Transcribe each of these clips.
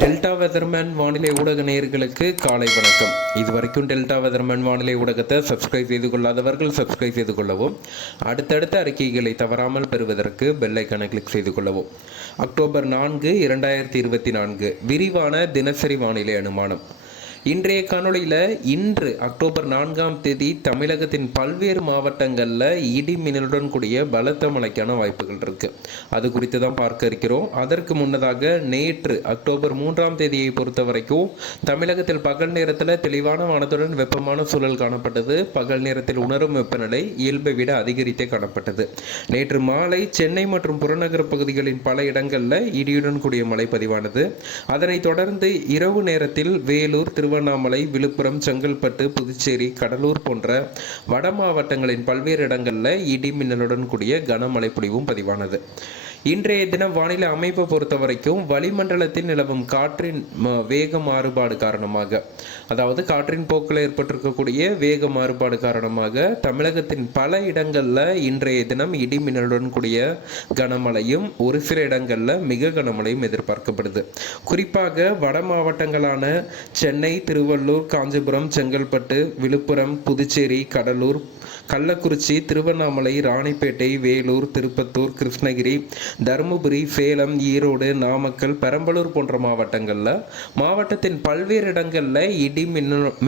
Delta weatherman வானிலை ஊடக நேயர்களுக்கு காலை வணக்கம். இதுவரைக்கும் டெல்டா வெதர்மேன் வானிலை ஊடகத்தை சப்ஸ்கிரைப் செய்து கொள்ளாதவர்கள் சப்ஸ்கிரைப் செய்து கொள்ளவும், அடுத்தடுத்த அறிக்கைகளை தவறாமல் பெறுவதற்கு பெல் ஐக்கானை கிளிக் செய்து கொள்ளவும். அக்டோபர் 4, 2024 விரிவான தினசரி வானிலை அனுமானம். இன்றைய காணொளியில் இன்று அக்டோபர் 4 தமிழகத்தின் பல்வேறு மாவட்டங்களில் இடி மின்னலுடன் கூடிய பலத்த மழைக்கான வாய்ப்புகள் இருக்கு. அது குறித்து தான் பார்க்க இருக்கிறோம். அதற்கு முன்னதாக நேற்று அக்டோபர் 3 பொறுத்த வரைக்கும் தமிழகத்தில் பகல் நேரத்தில் தெளிவான வானத்துடன் வெப்பமான சூழல் காணப்பட்டது. பகல் நேரத்தில் உணரும் வெப்பநிலை இயல்பை விட அதிகரித்தே காணப்பட்டது. நேற்று மாலை சென்னை மற்றும் புறநகர் பகுதிகளின் பல இடங்களில் இடியுடன் கூடிய மழை பதிவானது. அதனைத் தொடர்ந்து இரவு நேரத்தில் வேலூர், திருவண்ணாமலை, விழுப்புரம், செங்கல்பட்டு, புதுச்சேரி, கடலூர் போன்ற வட மாவட்டங்களின் பல்வேறு இடங்களில் இடி மின்னலுடன் கூடிய கனமழை பொழிவும் பதிவானது. இன்றைய தினம் வானிலை அமைப்பை பொறுத்த வரைக்கும் வளிமண்டலத்தில் நிலவும் காற்றின் வேக மாறுபாடு காரணமாக, அதாவது காற்றின் போக்கில் ஏற்பட்டிருக்கக்கூடிய வேக மாறுபாடு காரணமாக தமிழகத்தின் பல இடங்களில் இன்றைய தினம் இடி மின்னலுடன் கூடிய கனமழையும் ஒரு சில இடங்களில் மிக கனமழையும் எதிர்பார்க்கப்படுது. குறிப்பாக வட மாவட்டங்களான சென்னை, திருவள்ளூர், காஞ்சிபுரம், செங்கல்பட்டு, விழுப்புரம், புதுச்சேரி, கடலூர், கள்ளக்குறிச்சி, திருவண்ணாமலை, ராணிப்பேட்டை, வேலூர், திருப்பத்தூர், கிருஷ்ணகிரி, தருமபுரி, சேலம், ஈரோடு, நாமக்கல், பெரம்பலூர் போன்ற மாவட்டத்தின் பல்வேறு இடங்களில் இடி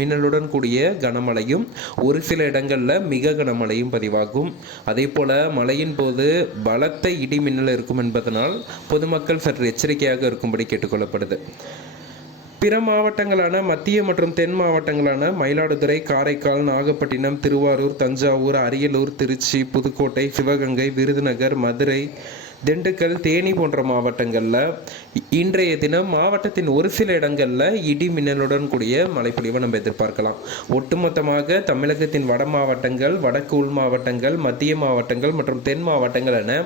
மின்னலுடன் கூடிய கனமழையும் ஒரு சில இடங்களில் மிக கனமழையும் பதிவாகும். அதே போல மழையின் போது பலத்த இடி மின்னல் இருக்கும் என்பதனால் பொதுமக்கள் சற்று எச்சரிக்கையாக இருக்கும்படி கேட்டுக்கொள்ளப்படுது. பிற மாவட்டங்களான மத்திய மற்றும் தென் மாவட்டங்களான மயிலாடுதுறை, காரைக்கால், நாகப்பட்டினம், திருவாரூர், தஞ்சாவூர், அரியலூர், திருச்சி, புதுக்கோட்டை, சிவகங்கை, விருதுநகர், மதுரை, திண்டுக்கல், தேனி போன்ற மாவட்டங்களில் இன்றைய தினம் மாவட்டத்தின் ஒரு சில இடங்களில் இடி மின்னலுடன் கூடிய மழைப்பொழிவை நம்ம எதிர்பார்க்கலாம். ஒட்டுமொத்தமாக தமிழகத்தின் வட மாவட்டங்கள், வடக்கு உள் மாவட்டங்கள், மத்திய மாவட்டங்கள் மற்றும் தென் மாவட்டங்கள் என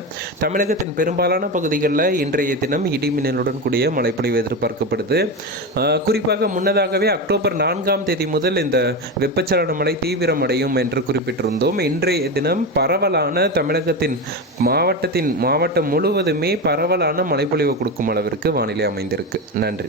தமிழகத்தின் பெரும்பாலான பகுதிகளில் இன்றைய தினம் இடி மின்னலுடன் கூடிய மழைப்பொழிவு எதிர்பார்க்கப்படுது. குறிப்பாக முன்னதாகவே அக்டோபர் 4 முதல் இந்த வெப்பச்சலன மழை தீவிரமடையும் என்று குறிப்பிட்டிருந்தோம். இன்றைய தினம் பரவலான தமிழகத்தின் மாவட்டம் முழுவதுமே பரவலான மழைப்பொழிவு கொடுக்கும் அளவிற்கு வானிலை அமைந்திருக்கு. நன்றி.